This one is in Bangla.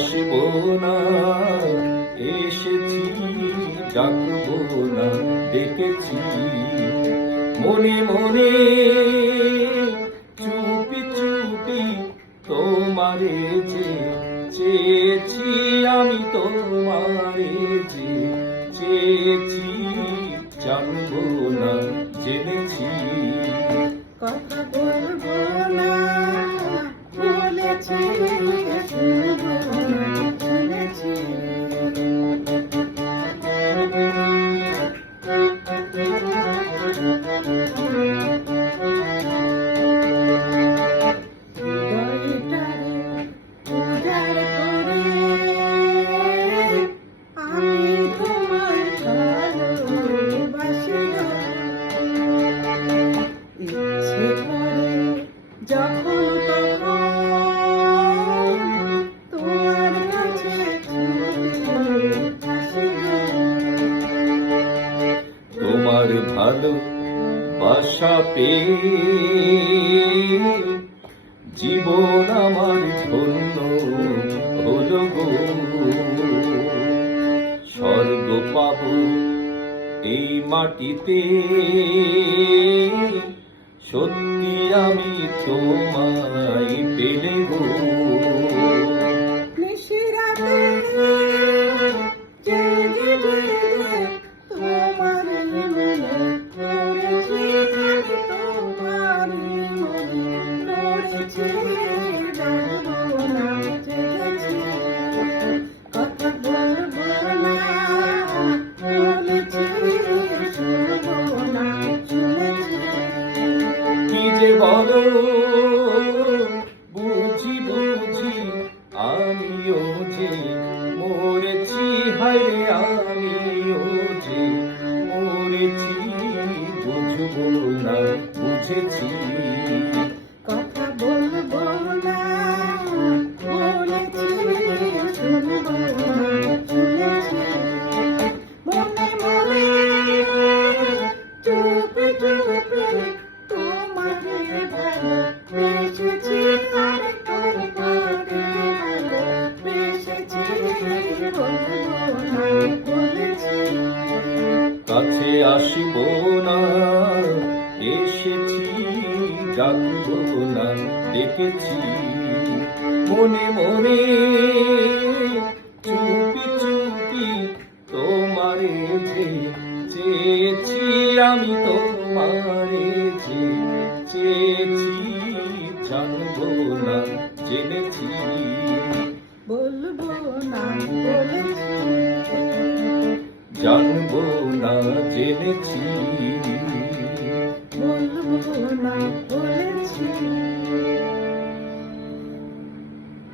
আসিব না, এসেছি, ডাকবো না, ডেকেছি মনে মনে, চুপি চুপি তোমারে যে চেয়েছি, আমি তোমারে যে চেয়েছি, জানবো না জেনেছি। কথা বলবো না বলেছি, শুনবো না শুনেছি। যখন তোমার কাছে তোমার ভালো বাসা পেয়ে জীবন আমার ধন্য হলো গো। স্বর্গ পাবো এই মাটিতে, সত্যি আমি তোমায় পেলে গো। কথা বলবো না বলেছি, শুনবো না শুনেছি। কি যে বলো বুঝি বুঝি, আমিও যে মরেছি, হায় আমিও যে মরেছি, বুঝবো না বুঝেছি। কথা বলবো না বলেছি, শুনবো না শুনেছি। মনে মনে চুপি চুপি তোমাকে ভালোবেসেছি, আর তোমাকে ভালোবেসেছি, বলবো না বলেছি। কাছে আসিব না, এসেছি, ডাকবো না ডেকেছি মনে মনে, চুপি চুপি তোমারে যে চেয়েছি, আমি তোমারে যে চেয়েছি, জানবো না জেনেছি। বলবো না বলেছি, জানবো না জেনেছি।